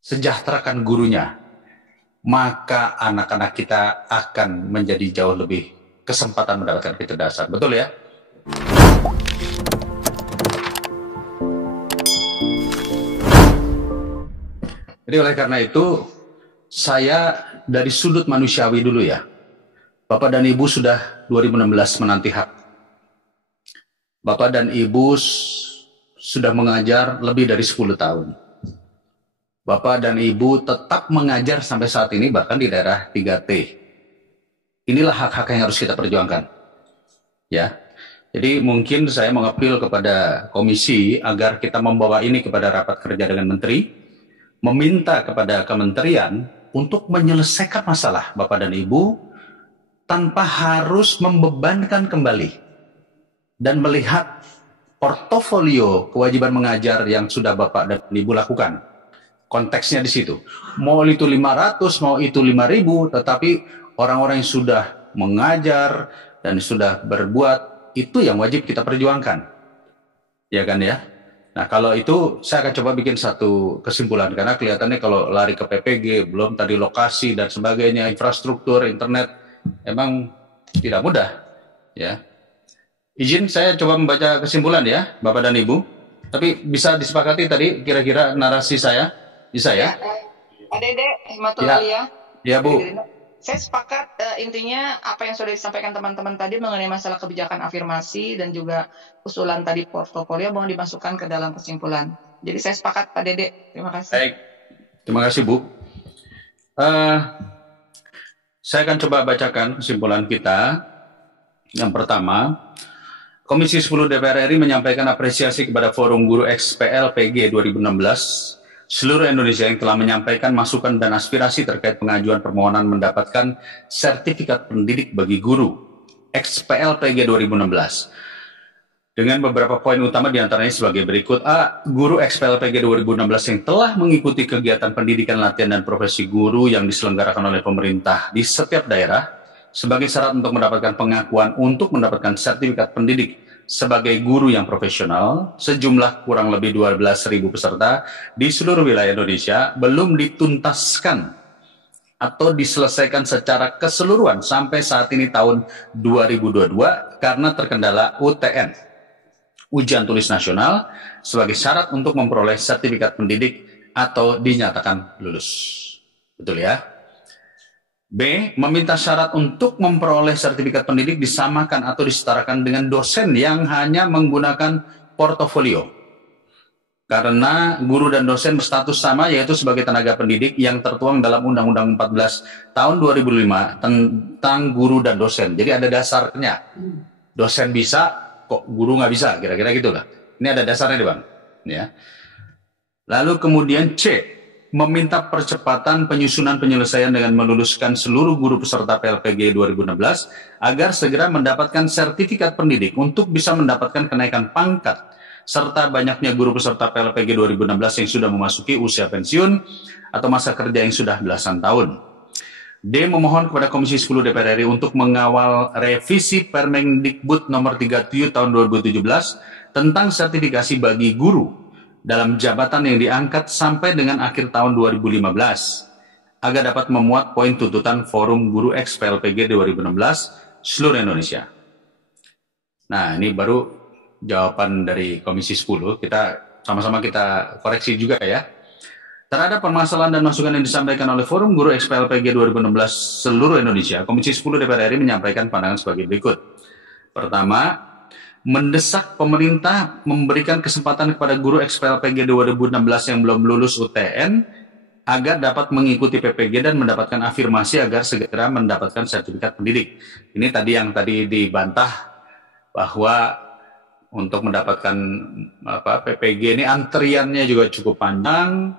sejahterakan gurunya, maka anak-anak kita akan menjadi jauh lebih kesempatan mendapatkan kecerdasan. Betul ya? Jadi oleh karena itu, saya dari sudut manusiawi dulu ya. Bapak dan Ibu sudah 2016 menanti hak. Bapak dan Ibu sudah mengajar lebih dari 10 tahun. Bapak dan Ibu tetap mengajar sampai saat ini, bahkan di daerah 3T. Inilah hak-hak yang harus kita perjuangkan. Ya. Jadi mungkin saya mengapel kepada komisi agar kita membawa ini kepada rapat kerja dengan menteri, meminta kepada kementerian untuk menyelesaikan masalah Bapak dan Ibu tanpa harus membebankan kembali dan melihat portofolio kewajiban mengajar yang sudah Bapak dan Ibu lakukan. Konteksnya di situ. Mau itu 500, mau itu 5.000, tetapi orang-orang yang sudah mengajar dan sudah berbuat, itu yang wajib kita perjuangkan. Ya kan ya? Nah, kalau itu saya akan coba bikin satu kesimpulan, karena kelihatannya kalau lari ke PPG, belum tadi lokasi dan sebagainya, infrastruktur, internet, emang tidak mudah. Ya. Izin saya coba membaca kesimpulan ya, Bapak dan Ibu. Tapi bisa disepakati tadi kira-kira narasi saya? Bisa ya? Pak Dede, Himatul Ya, Alia. ya Bu. Saya sepakat, intinya apa yang sudah disampaikan teman-teman tadi mengenai masalah kebijakan afirmasi dan juga usulan tadi portofolio mohon dimasukkan ke dalam kesimpulan. Jadi saya sepakat Pak Dede. Terima kasih. Baik, terima kasih Bu. Saya akan coba bacakan kesimpulan kita. Yang pertama, Komisi 10 DPR RI menyampaikan apresiasi kepada Forum Guru XPLPG 2016 seluruh Indonesia yang telah menyampaikan masukan dan aspirasi terkait pengajuan permohonan mendapatkan sertifikat pendidik bagi guru XPLPG 2016. Dengan beberapa poin utama diantaranya sebagai berikut. A. Guru XPLPG 2016 yang telah mengikuti kegiatan pendidikan, latihan, dan profesi guru yang diselenggarakan oleh pemerintah di setiap daerah sebagai syarat untuk mendapatkan pengakuan untuk mendapatkan sertifikat pendidik sebagai guru yang profesional, sejumlah kurang lebih 12.000 peserta di seluruh wilayah Indonesia belum dituntaskan atau diselesaikan secara keseluruhan sampai saat ini tahun 2022 karena terkendala UTN, ujian tulis nasional, sebagai syarat untuk memperoleh sertifikat pendidik atau dinyatakan lulus. Betul ya? B. Meminta syarat untuk memperoleh sertifikat pendidik disamakan atau disetarakan dengan dosen yang hanya menggunakan portofolio. Karena guru dan dosen berstatus sama, yaitu sebagai tenaga pendidik yang tertuang dalam Undang-Undang 14 tahun 2005 tentang guru dan dosen. Jadi ada dasarnya. Dosen bisa, kok guru nggak bisa, kira-kira gitu lah. Ini ada dasarnya nih Bang. Ya. Lalu kemudian C. Meminta percepatan penyusunan penyelesaian dengan meluluskan seluruh guru peserta PLPG 2016 agar segera mendapatkan sertifikat pendidik untuk bisa mendapatkan kenaikan pangkat, serta banyaknya guru peserta PLPG 2016 yang sudah memasuki usia pensiun atau masa kerja yang sudah belasan tahun. D. Memohon kepada Komisi 10 DPR RI untuk mengawal revisi Permendikbud nomor 37 tahun 2017 tentang sertifikasi bagi guru dalam jabatan yang diangkat sampai dengan akhir tahun 2015 agar dapat memuat poin tuntutan Forum Guru XPLPG 2016 seluruh Indonesia. Nah, ini baru jawaban dari Komisi 10. Kita sama-sama kita koreksi juga ya. Terhadap permasalahan dan masukan yang disampaikan oleh Forum Guru XPLPG 2016 seluruh Indonesia, Komisi 10 DPR RI menyampaikan pandangan sebagai berikut. Pertama, mendesak pemerintah memberikan kesempatan kepada guru XPLPG 2016 yang belum lulus UTN agar dapat mengikuti PPG dan mendapatkan afirmasi agar segera mendapatkan sertifikat pendidik. Ini tadi yang tadi dibantah bahwa untuk mendapatkan PPG ini antriannya juga cukup panjang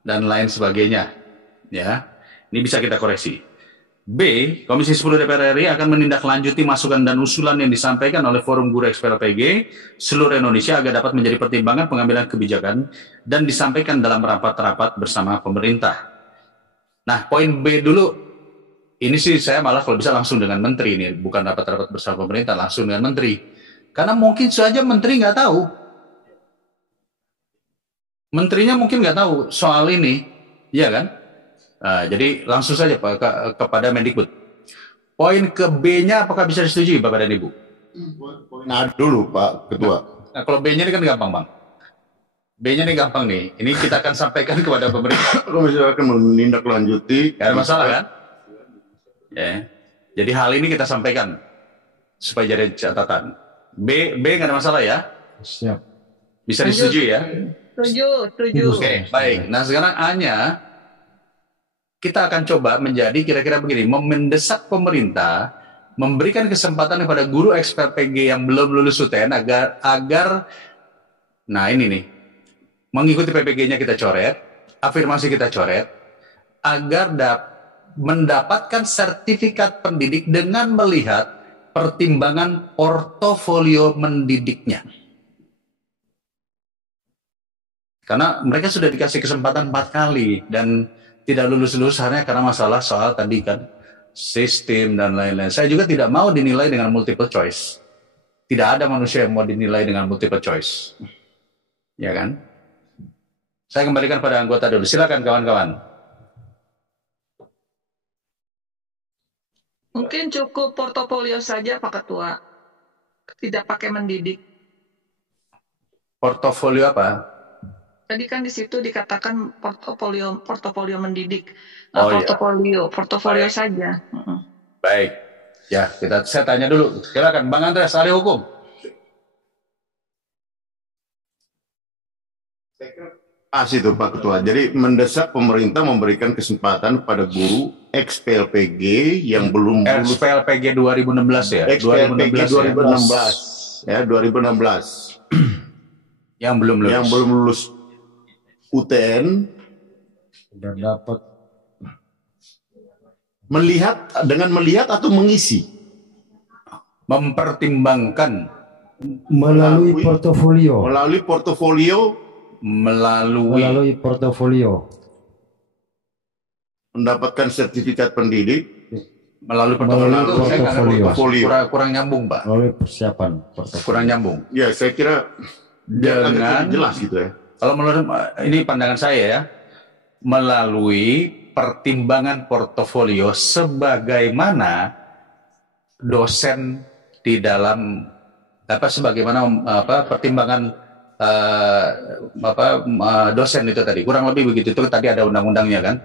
dan lain sebagainya. Ya, ini bisa kita koreksi. B. Komisi 10 DPR RI akan menindaklanjuti masukan dan usulan yang disampaikan oleh Forum Guru XPLPG seluruh Indonesia agar dapat menjadi pertimbangan pengambilan kebijakan dan disampaikan dalam rapat-rapat bersama pemerintah. Nah, poin B dulu, ini sih saya malah kalau bisa langsung dengan menteri ini, bukan rapat-rapat bersama pemerintah, langsung dengan menteri. Karena mungkin saja menteri nggak tahu. Menterinya mungkin nggak tahu soal ini. Iya kan? Jadi langsung saja Pak kepada Mendikbud. Poin ke B-nya apakah bisa disetujui Bapak dan Ibu? Nah dulu Pak Ketua. Nah, kalau B-nya ini kan gampang Bang. B-nya ini gampang nih. Ini kita akan sampaikan kepada pemerintah. Komisi akan menindaklanjuti. Gak ada masalah kan? Ya. Jadi hal ini kita sampaikan supaya jadi catatan. B nggak ada masalah ya? Siap. Bisa disetujui ya? Setuju. Oke, baik. Nah sekarang A-nya kita akan coba menjadi kira-kira begini, mendesak pemerintah memberikan kesempatan kepada guru XPLPG yang belum lulus UTN agar nah ini nih, mengikuti PPG-nya kita coret, afirmasi kita coret, agar mendapatkan sertifikat pendidik dengan melihat pertimbangan portofolio mendidiknya. Karena mereka sudah dikasih kesempatan 4 kali dan tidak lulus-lulus hanya karena masalah soal tadi kan sistem dan lain-lain. Saya juga tidak mau dinilai dengan multiple choice. Tidak ada manusia yang mau dinilai dengan multiple choice. Ya kan? Saya kembalikan pada anggota dulu. Silakan kawan-kawan. Mungkin cukup portofolio saja Pak Ketua. Tidak pakai mendidik. Portofolio apa? Tadi kan di situ dikatakan portofolio mendidik. Oh, portofolio Baik. saja. Baik. Ya, saya tanya dulu. Silakan Bang Andreas, ahli hukum. Pas itu Pak Ketua. Jadi mendesak pemerintah memberikan kesempatan pada guru XPLPG yang belum lulus. XPLPG 2016 ya? XPLPG 2016 ya 2016 Yang belum lulus. yang belum lulus UTN Sudah dapat melihat atau mengisi Mempertimbangkan melalui portofolio. melalui portofolio melalui portofolio. mendapatkan sertifikat pendidik melalui portofolio itu saya nggak ngerti, Pak. portofolio. Kurang nyambung Pak. Melalui persiapan portofolio. Kurang nyambung. Ya saya kira Dengan agak jelas gitu ya. kalau menurut ini pandangan saya ya, melalui pertimbangan portofolio sebagaimana dosen di dalam sebagaimana pertimbangan dosen itu tadi, kurang lebih begitu. Itu tadi ada undang-undangnya kan.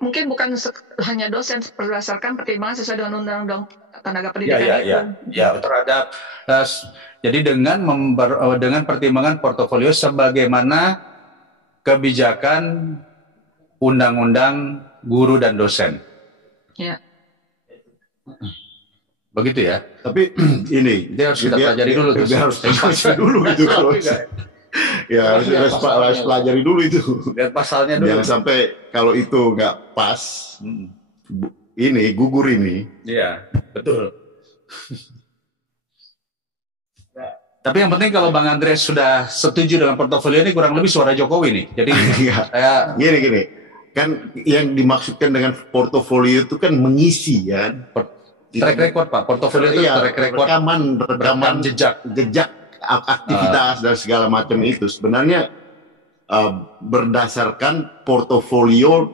Mungkin bukan hanya dosen berdasarkan pertimbangan sesuai dengan undang-undang tenaga pendidikan itu. Ya, terhadap jadi dengan pertimbangan portofolio sebagaimana kebijakan undang-undang guru dan dosen. Ya. Begitu ya. Tapi ini Dia harus kita pelajari dulu tuh. Dia harus pelajari dulu itu kalau ya harus pelajari dulu itu. Lihat pasalnya dulu. Jangan sampai kalau itu nggak pas ini gugur ini. Iya, betul. Tapi yang penting kalau Bang Andreas sudah setuju dengan portofolio ini kurang lebih suara Jokowi nih. Jadi saya gini kan yang dimaksudkan dengan portofolio itu kan mengisi ya. track record Pak, portofolio itu track record, rekaman jejak aktivitas dan segala macam itu sebenarnya berdasarkan portofolio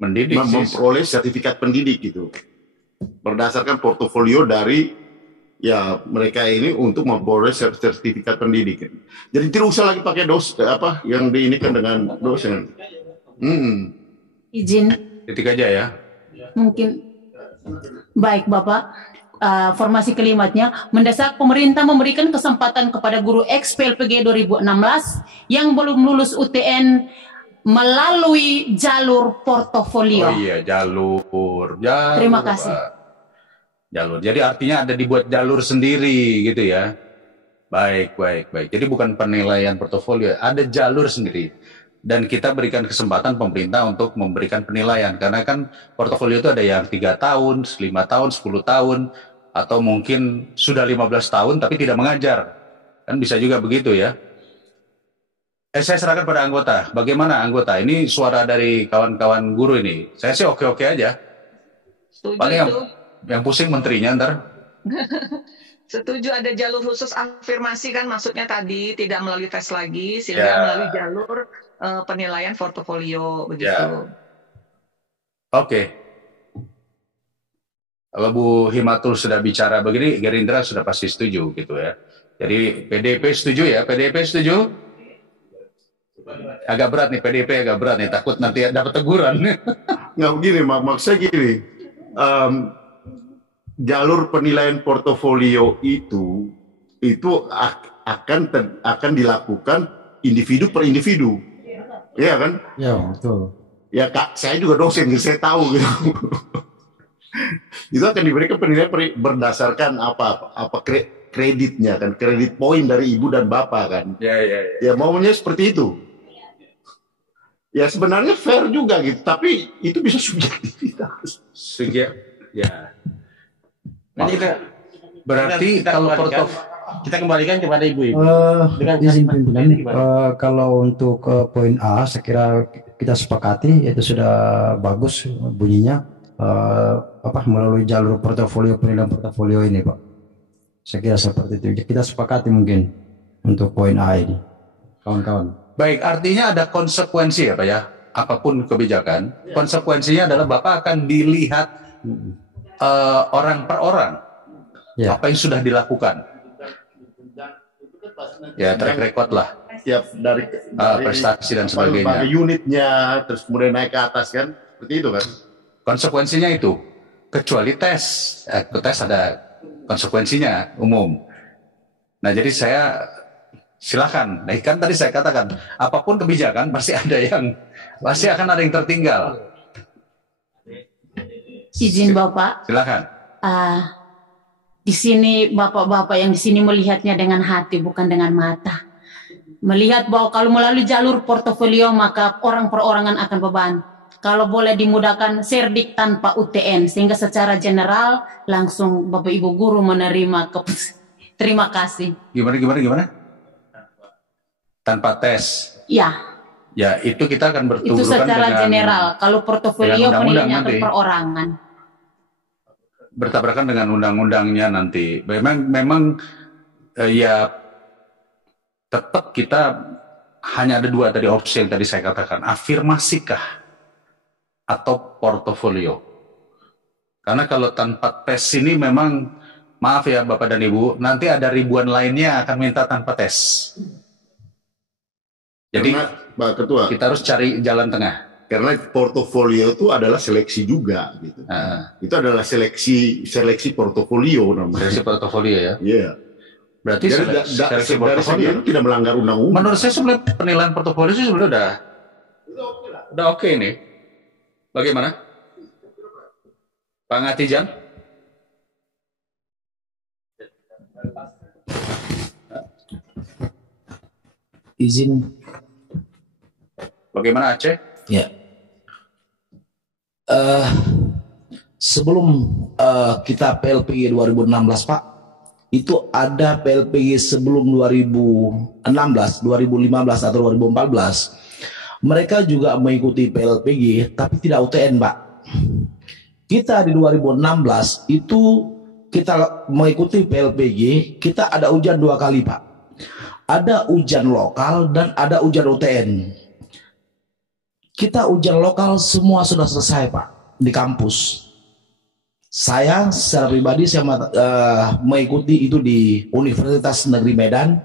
mendidik memperoleh sertifikat pendidik gitu. Berdasarkan portofolio dari ya mereka ini untuk memperoleh sertifikat pendidik. Jadi tidak usah lagi pakai yang diinikan dengan dosen. Izin. Titik aja ya. Mungkin. Baik Bapak. Formasi kalimatnya, mendesak pemerintah memberikan kesempatan kepada guru XPLPG 2016 yang belum lulus UTN melalui jalur portofolio. Oh iya, jalur. Terima kasih. Pak. Jalur. Jadi artinya ada dibuat jalur sendiri gitu ya. Baik. Jadi bukan penilaian portofolio, ada jalur sendiri. Dan kita berikan kesempatan pemerintah untuk memberikan penilaian. Karena kan portofolio itu ada yang 3 tahun, 5 tahun, 10 tahun, atau mungkin sudah 15 tahun tapi tidak mengajar. Kan bisa juga begitu ya. Saya serahkan pada anggota. Bagaimana anggota? Ini suara dari kawan-kawan guru ini. Saya sih oke-oke aja. Setuju Paling itu. yang pusing menterinya ntar. Setuju, ada jalur khusus afirmasi kan maksudnya tadi, tidak melalui tes lagi sehingga melalui jalur penilaian portofolio begitu. Ya. Oke. Kalau Bu Himatul sudah bicara begini, Gerindra sudah pasti setuju gitu ya. Jadi PDP setuju ya, PDP setuju? Agak berat nih, PDP agak berat nih, takut nanti dapat teguran. Nggak begini, maksudnya gini, jalur penilaian portofolio itu akan dilakukan individu per individu, ya kan? Ya, betul. Ya Kak, saya juga dosen, saya tahu gitu. Itu akan diberikan penilaian berdasarkan apa kreditnya kan, kredit poin dari ibu dan bapak kan. Ya maunya seperti itu. Ya sebenarnya fair juga gitu, tapi itu bisa subjektivitas. Ya. Nah, Berarti kalau kita kembalikan kepada ibu. Izin pimpinan, kalau untuk poin A, saya kira kita sepakati itu sudah bagus bunyinya, melalui jalur portofolio, penilaian portofolio ini, Pak. Saya kira seperti itu. Kita sepakati mungkin untuk poin A ini, kawan-kawan. Baik, artinya ada konsekuensi ya Pak ya, apapun kebijakan, konsekuensinya adalah Bapak akan dilihat orang per orang, apa yang sudah dilakukan. Ya, track record lah. Tiap dari prestasi dan sebagainya. Unitnya, terus kemudian naik ke atas kan, seperti itu kan. Konsekuensinya itu, kecuali tes ada konsekuensinya umum. Nah, jadi saya silakan. Nah, kan tadi saya katakan, apapun kebijakan pasti akan ada yang tertinggal. Izin Bapak. Silakan. Di sini bapak-bapak yang di sini melihatnya dengan hati bukan dengan mata. Melihat bahwa kalau melalui jalur portofolio maka orang perorangan akan beban. Kalau boleh dimudahkan serdik tanpa UTN sehingga secara general langsung Bapak Ibu guru menerima terima kasih. Gimana? Tanpa tes. Ya. Ya, itu kita akan bertuburukan itu secara dengan general. Kalau portofolio penilaiannya akan perorangan. Bertabrakan dengan undang-undangnya nanti. Memang ya tetap kita hanya ada dua tadi opsi yang tadi saya katakan. Afirmasikah atau portofolio? Karena kalau tanpa tes ini memang, maaf ya Bapak dan Ibu, nanti ada ribuan lainnya akan minta tanpa tes. Jadi Pak Ketua, kita harus cari jalan tengah. Karena portofolio itu adalah seleksi juga, gitu. Itu adalah seleksi portofolio namanya. Seleksi portofolio ya. Iya. Berarti seleksi portofolio itu tidak melanggar undang-undang. Menurut saya sebenarnya penilaian portofolio sih sebenarnya udah oke nih. Bagaimana? Pak Ngatijan? Izin. Bagaimana Aceh? Ya. Sebelum kita PLPG 2016 Pak, itu ada PLPG sebelum 2016, 2015 atau 2014. Mereka juga mengikuti PLPG tapi tidak UTN Pak. Kita di 2016 itu kita mengikuti PLPG, kita ada ujian 2 kali Pak. Ada ujian lokal dan ada ujian UTN. Kita ujian lokal semua sudah selesai Pak di kampus. Saya secara pribadi saya mengikuti itu di Universitas Negeri Medan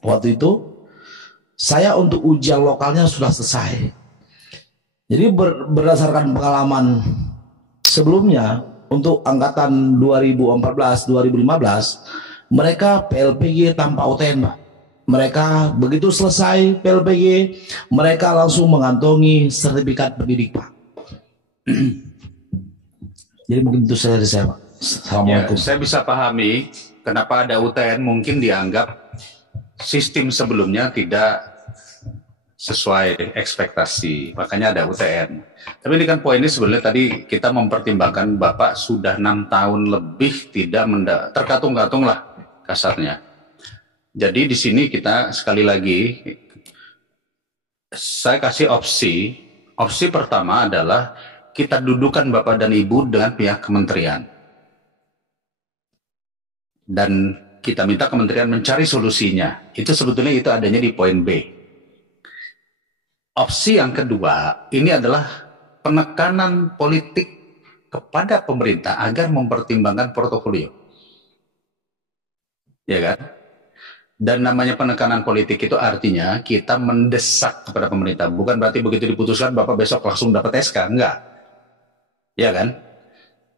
waktu itu. Saya untuk ujian lokalnya sudah selesai. Jadi berdasarkan pengalaman sebelumnya untuk angkatan 2014-2015 mereka PLPG tanpa UTN Pak. Mereka begitu selesai PLPG, mereka langsung mengantongi sertifikat pendidik Pak. Jadi mungkin itu saja dari saya Pak. Assalamualaikum. Ya, saya bisa pahami kenapa ada UTN, mungkin dianggap sistem sebelumnya tidak sesuai ekspektasi, makanya ada UTN. Tapi ini kan poinnya sebenarnya tadi kita mempertimbangkan Bapak sudah 6 tahun lebih tidak terkatung-katung lah kasarnya. Jadi di sini kita sekali lagi saya kasih opsi. Opsi pertama adalah kita dudukan Bapak dan Ibu dengan pihak kementerian. Dan kita minta kementerian mencari solusinya. Itu sebetulnya itu adanya di poin B. Opsi yang kedua, ini adalah penekanan politik kepada pemerintah agar mempertimbangkan portofolio. Ya kan? Dan namanya penekanan politik itu artinya kita mendesak kepada pemerintah. Bukan berarti begitu diputuskan Bapak besok langsung dapat SK, enggak. Ya kan?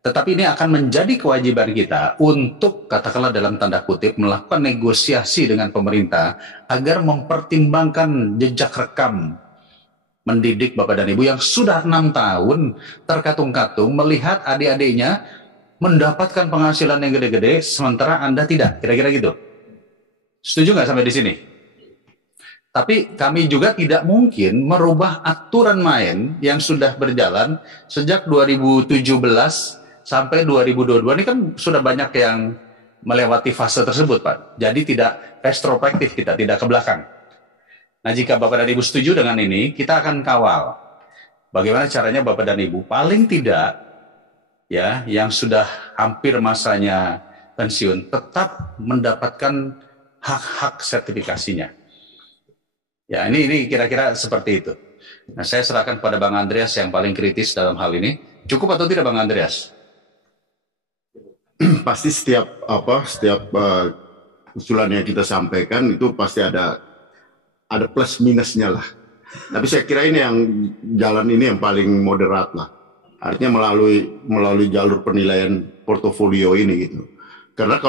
Tetapi ini akan menjadi kewajiban kita untuk, katakanlah dalam tanda kutip, melakukan negosiasi dengan pemerintah agar mempertimbangkan jejak rekam mendidik Bapak dan Ibu yang sudah 6 tahun terkatung-katung melihat adik-adiknya mendapatkan penghasilan yang gede-gede, sementara Anda tidak. Kira-kira gitu. Setuju nggak sampai di sini? Tapi kami juga tidak mungkin merubah aturan main yang sudah berjalan sejak 2017 sampai 2022. Ini kan sudah banyak yang melewati fase tersebut, Pak. Jadi tidak retrospektif, kita tidak ke belakang. Nah, jika Bapak dan Ibu setuju dengan ini, kita akan kawal bagaimana caranya Bapak dan Ibu paling tidak ya yang sudah hampir masanya pensiun tetap mendapatkan hak-hak sertifikasinya. Ya, ini kira-kira seperti itu. Nah, saya serahkan pada Bang Andreas yang paling kritis dalam hal ini. Cukup atau tidak, Bang Andreas? Pasti setiap usulan yang kita sampaikan itu pasti ada plus minusnya lah. Tapi saya kira ini yang jalan ini yang paling moderat lah. Artinya melalui jalur penilaian portofolio ini gitu. Karena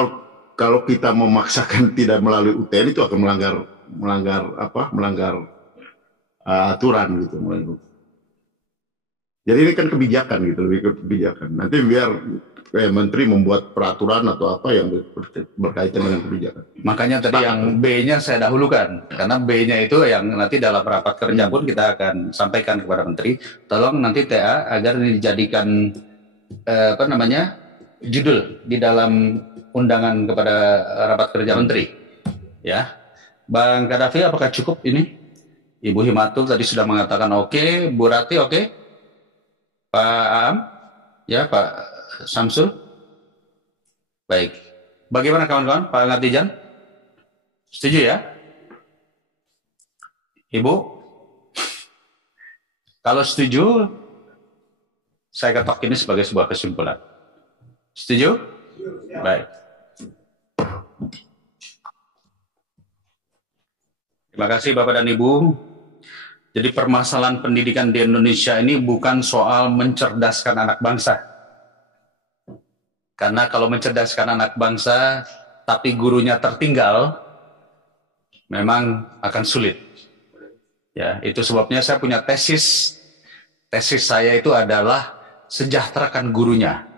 kalau kita memaksakan tidak melalui UTN itu akan melanggar aturan gitu. Jadi ini kan kebijakan gitu, lebih ke kebijakan. Nanti biar menteri membuat peraturan atau apa yang berkaitan dengan kebijakan. Makanya tadi yang B-nya saya dahulukan, karena B-nya itu yang nanti dalam rapat kerja pun kita akan sampaikan kepada menteri, tolong nanti TA agar ini dijadikan judul di dalam undangan kepada rapat kerja menteri. Ya, Bang Kadafi, apakah cukup ini? Ibu Himatul tadi sudah mengatakan oke, Bu Rati oke, Pak Aam, ya Pak Samsul. Baik. Bagaimana kawan-kawan? Pak Ngartijan? Setuju ya? Ibu? Kalau setuju, saya ketok ini sebagai sebuah kesimpulan. Setuju? Baik. Terima kasih Bapak dan Ibu. Jadi permasalahan pendidikan di Indonesia ini bukan soal mencerdaskan anak bangsa. Karena kalau mencerdaskan anak bangsa, tapi gurunya tertinggal, memang akan sulit. Ya, itu sebabnya saya punya tesis. Tesis saya itu adalah sejahterakan gurunya.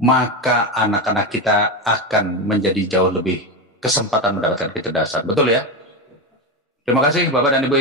Maka anak-anak kita akan menjadi jauh lebih kesempatan mendapatkan kecerdasan. Betul ya? Terima kasih Bapak dan Ibu.